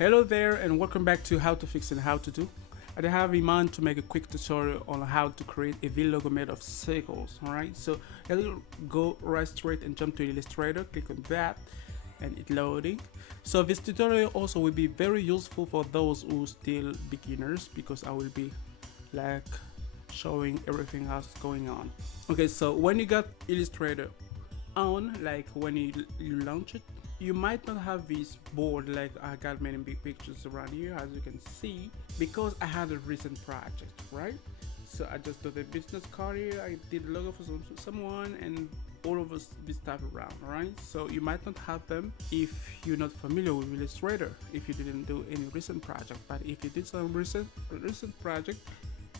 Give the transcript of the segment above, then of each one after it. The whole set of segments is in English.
Hello there and welcome back to How to Fix and How to Do. I have in mind to make a quick tutorial on how to create a vlog made of circles. Alright, so let's go right straight and jump to Illustrator, click on that and it's loading. So this tutorial also will be very useful for those who still beginners because I will be like showing everything else going on. Okay, so when you got Illustrator on, like when you launch it, you might not have this board like I got many big pictures around here as you can see because I had a recent project, right? So I just did a business card here, I did a logo for someone and all of this stuff around, right? So you might not have them if you're not familiar with Illustrator, if you didn't do any recent project, but if you did some recent project,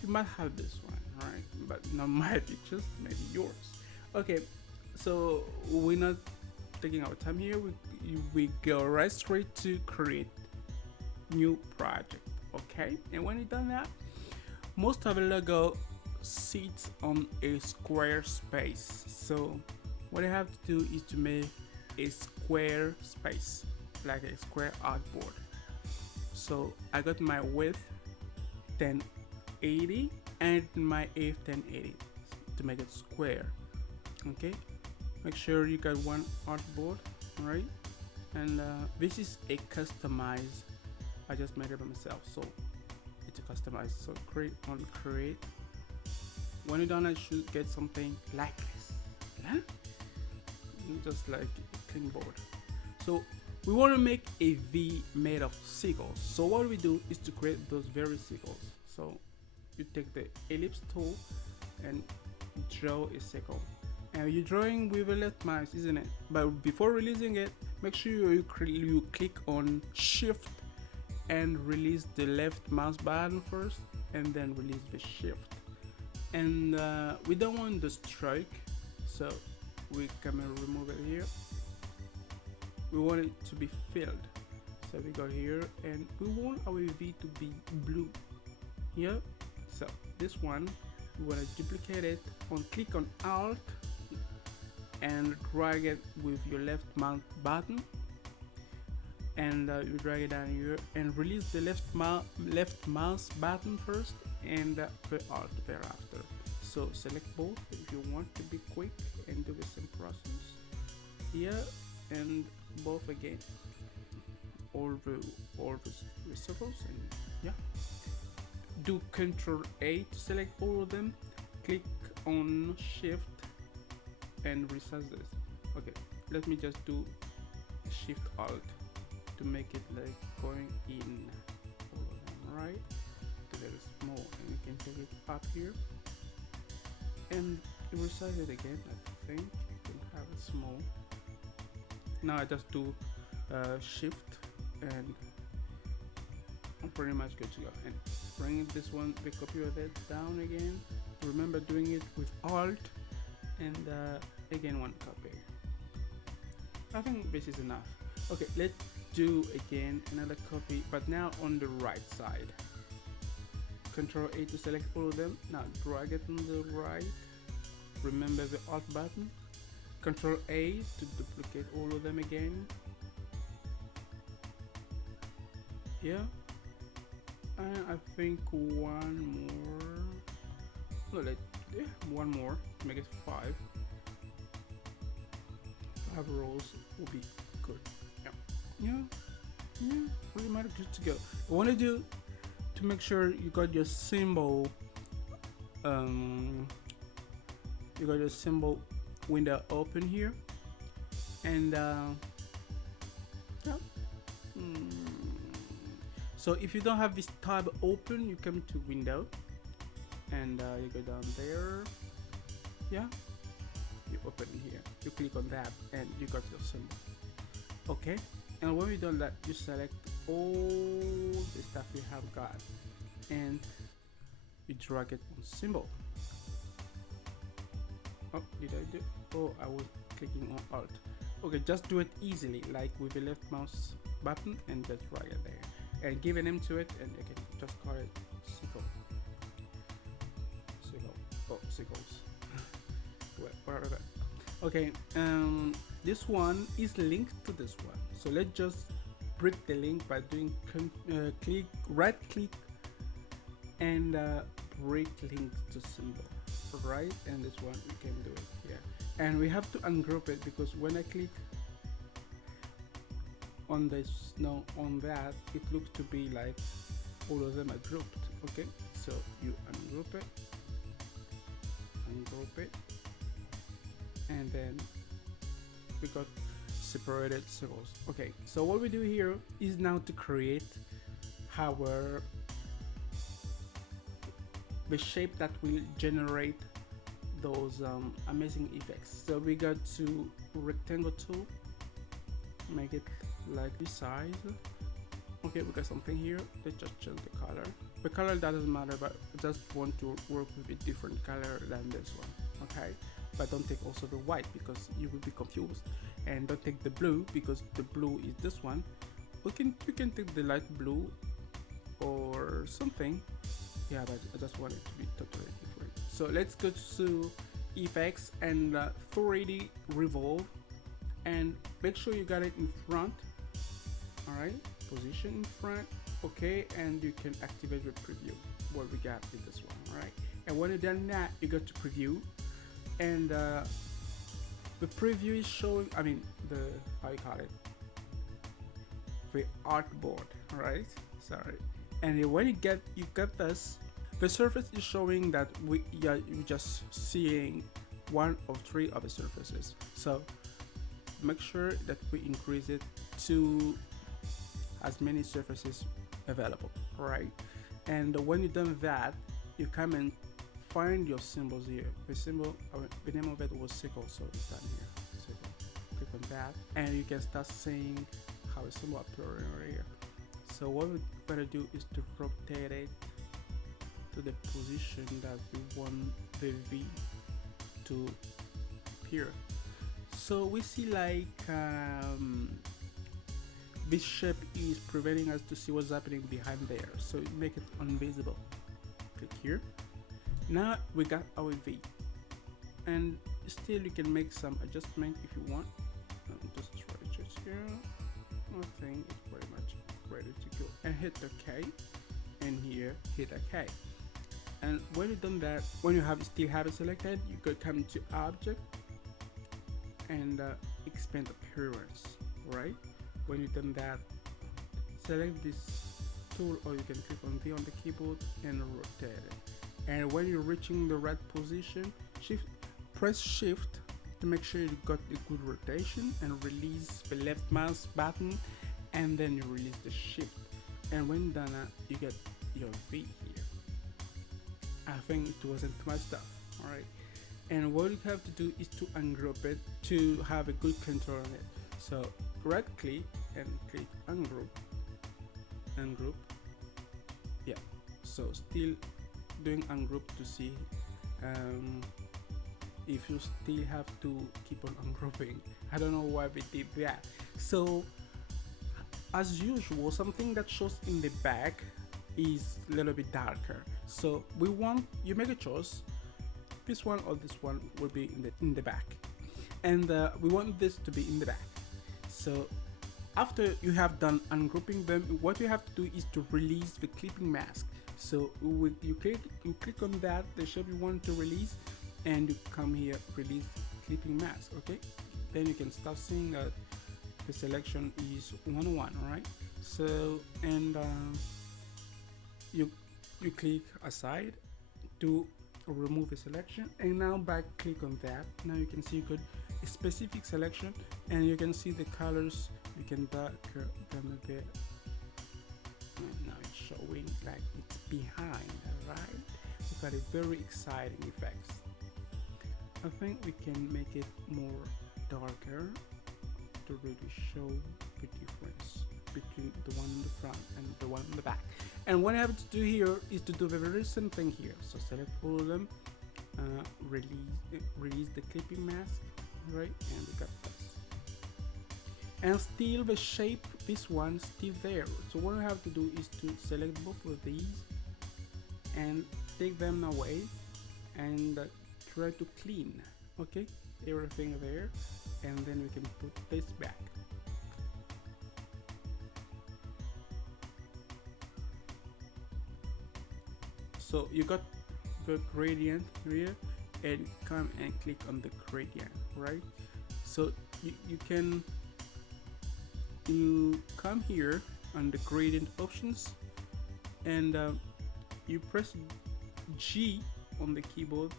you might have this one, right? But not my pictures, maybe yours. Okay, so we're not taking our time here. We go right straight to create new project. Okay, and when you done that, most of the logo sits on a square space. So what I have to do is to make a square space, like a square artboard. So I got my width 1080 and my height 1080 to make it square. Okay, make sure you got one artboard, right? And this is a customized. I just made it by myself, so it's a customized. So create. When you're done, I should get something like this, huh? Just like a clean board. So we want to make a V made of circles. So what we do is to create those very circles. So you take the ellipse tool and draw a circle. And you're drawing with a left mouse, isn't it? But before releasing it, make sure you click on Shift and release the left mouse button first, and then release the Shift. And we don't want the stroke, so we can remove it here. We want it to be filled, so we go here, and we want our V to be blue. Here, so this one, we want to duplicate it. Click on Alt and drag it with your left mouse button, and you drag it down here and release the left mouse button first and the Alt thereafter. So select both if you want to be quick and do the same process here, and both again, all the circles, and yeah, do Ctrl A to select all of them, click on Shift and resize this. Okay, let me just do Shift Alt to make it like going in all of them, right? Very small, and you can take it up here and resize it again. I think you can have it small. Now I just do Shift and I'm pretty much good to go, and bring this one, the copy of it down again. Remember doing it with Alt and again one copy. I think this is enough. Okay, let's do again another copy, but now on the right side. Ctrl A to select all of them. Now drag it on the right. Remember the Alt button. Ctrl A to duplicate all of them again. Yeah, and I think one more. No, one more to make it 5 rows will be good. Yeah, pretty much good to go. I want to do to make sure you got your symbol window open here, and yeah. So if you don't have this tab open, you come to window and you go down there, yeah, you open here, you click on that and you got your symbol. Okay, and when we done that, you select all the stuff you have got and you drag it on symbol. Oh, did I do? Oh, I was clicking on Alt. Okay, just do it easily, like with the left mouse button, and just drag it there and give a name to it, and you can just call it circle. Circles. Whatever. Okay, this one is linked to this one, so let's just break the link by doing click, right click, and break link to symbol, right? And this one we can do it here, and we have to ungroup it because when I click on this, no, on that, it looks to be like all of them are grouped. Okay, so you ungroup it, and then we got separated circles. Okay, so what we do here is now to create our the shape that will generate those amazing effects. So we got to rectangle tool, make it like this size. Okay, we got something here. Let's just change the color. The color doesn't matter, but I just want to work with a different color than this one. Okay, but don't take also the white because you will be confused, and don't take the blue because the blue is this one. You can take the light blue or something. Yeah, but I just want it to be totally different. So let's go to effects and 3D revolve, and make sure you got it in front. All right, position in front. Okay, and you can activate the preview. What we got is this one. All right, and when you're done that, you go to preview, and the preview is showing, I mean, the, how you call it, the artboard. All right, sorry. And when you get this, the surface is showing that you're just seeing one of 3 of the surfaces. So make sure that we increase it to as many surfaces available, right? And when you've done that, you come and find your symbols here. The symbol, the name of it was circle, so it's down here. Circle. Click on that, and you can start seeing how a symbol appears here. So what we're gonna do is to rotate it to the position that we want the V to appear. So we see like this shape is preventing us to see what's happening behind there, so make it invisible. Click here. Now we got our V, and still you can make some adjustment if you want. Just stretch it here. I think it's pretty much ready to go, and hit OK, and here hit OK. And when you've done that, when you still have it selected, you could come to object and expand appearance, right? When you've done that, select this tool, or you can click on V on the keyboard and rotate it. And when you're reaching the right position, press shift to make sure you got a good rotation, and release the left mouse button, and then you release the shift. And when done, you get your V here. I think it wasn't too much stuff. All right. And what you have to do is to ungroup it to have a good control on it. So right click and click ungroup. Yeah. So still doing ungroup to see if you still have to keep on ungrouping. I don't know why we did that. So as usual, something that shows in the back is a little bit darker. So we want, you make a choice, this one or this one will be in the back, and we want this to be in the back. So after you have done ungrouping them, what you have to do is to release the clipping mask. So you click on that, the shape you want to release, and you come here, release clipping mask. Okay, then you can start seeing that the selection is 1-1. All right. So and you click aside to remove the selection, and now back click on that. Now you can see you got a specific selection, and you can see the colors. You can darker them a bit, and now it's showing like it's behind. Right, we got a very exciting effects. I think we can make it more darker to really show the difference between the one in the front and the one in the back. And what I have to do here is to do the very same thing here. So select all of them, release the clipping mask, right? And we got this. And still the shape, this one still there. So what I have to do is to select both of these and take them away and try to clean, okay, everything there, and then we can put this back. So you got the gradient here, and come and click on the gradient, right? So you can come here on the gradient options, and you press G on the keyboard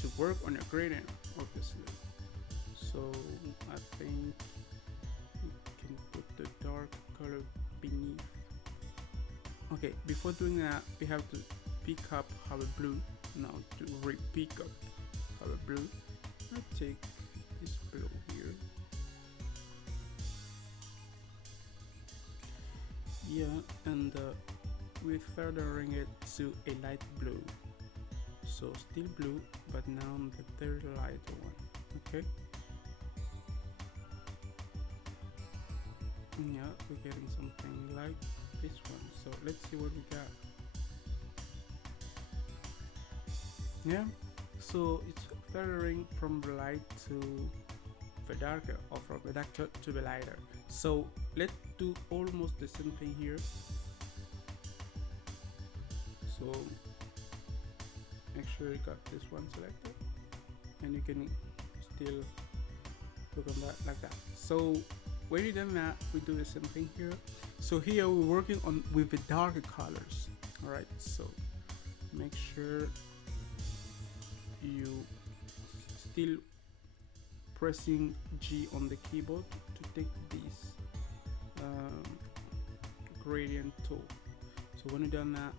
to work on your gradient, obviously. So I think you can put the dark color beneath. Okay, before doing that, we have to pick up our blue. Now to pick up our blue, I take this blue here. Yeah, and we're furthering it to a light blue. So still blue, but now the third lighter one. Okay. Yeah, we're getting something like this one. So let's see what we got. Yeah, so it's feathering from the light to the darker, or from the darker to the lighter. So let's do almost the same thing here. So make sure you got this one selected, and you can still look on that like that. So when you done that, we do the same thing here. So here we're working on with the darker colors. All right, so make sure you still pressing G on the keyboard to take this gradient tool. So when you done that,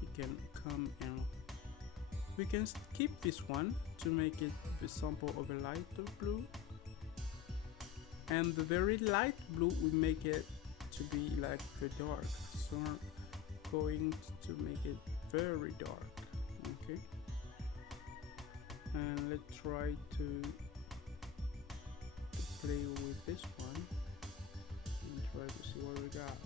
you can come and we can skip this one to make it the sample of a lighter blue, and the very light blue we make it to be like the dark. So we're going to make it very dark. Okay, and let's try to play with this one and try to see what we got.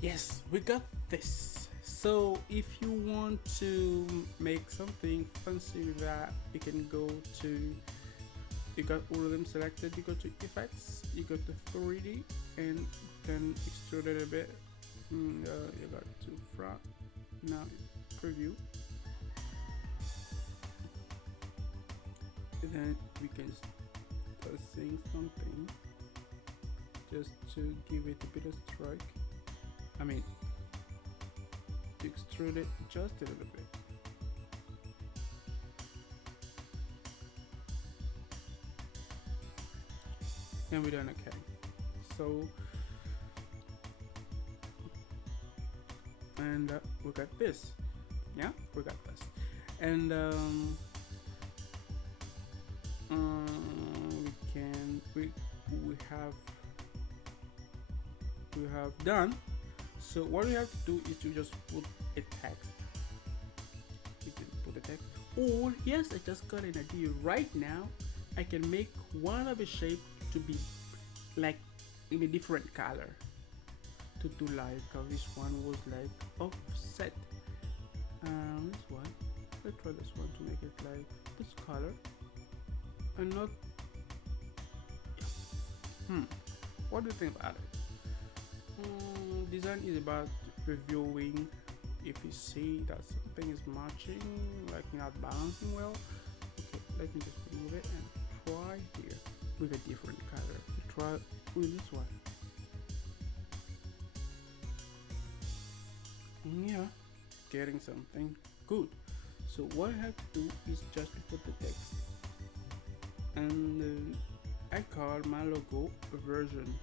Yes, we got this. So if you want to make something fancy with that, you can go to, you got all of them selected, you go to effects, you go to 3D, and you can extrude it a bit. You got to front, now preview, and then we can start saying something just to give it a bit of strike. I mean, to extrude it just a little bit. And we're done. Okay, so and we got this. Yeah, we got this, and we have done. So what we have to do is to just put a text. You can put a text. Or yes, I just got an idea right now. I can make one of the shape to be like in a different color. To do like this one was like offset. This one. Let's try this one to make it like this color. And not. What do you think about it? Design is about reviewing if you see that something is matching, like not balancing well. Okay, let me just remove it and try here with a different color. Try with this one. Yeah, getting something good. So what I have to do is just to put the text, and I call my logo version.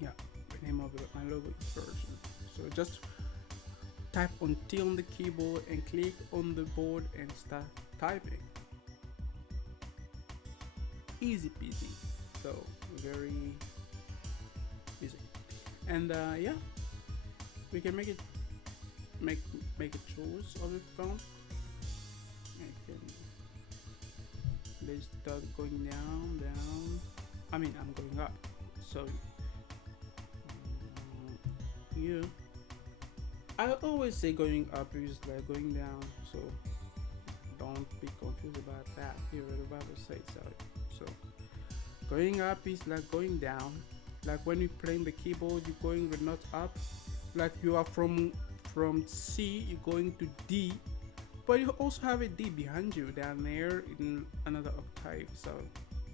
Yeah, the name of my logo is version. So just type on T on the keyboard and click on the board and start typing. Easy peasy. So very easy. And yeah, we can make a choice of the font. They start going down. I mean, I'm going up. So yeah, I always say going up is like going down. So don't be confused about that. Here the Bible says so. So Going up is like going down. Like when you're playing the keyboard, you're going the note up. Like you are from C, you're going to D, but you also have a D behind you down there in another octave. So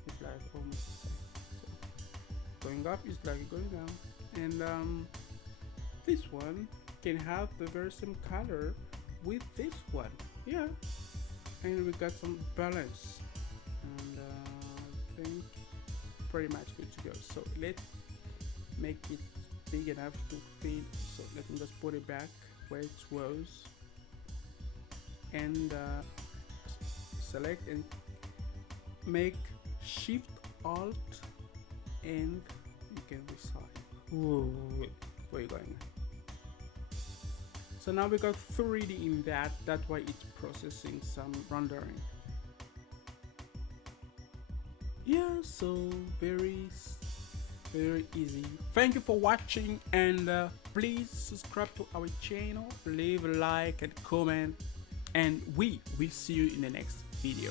it's like almost. So going up is like going down, and this one can have the very same color with this one. Yeah, and we got some balance, and I think pretty much good to go. So let's make it big enough to fit. So let me just put it back where it was, and select and make Shift Alt, and you can decide. Whoa, where are you going? So now we got 3D in that. That's why it's processing some rendering. Yeah, so very easy. Thank you for watching, and please subscribe to our channel, leave a like and comment, and we will see you in the next video.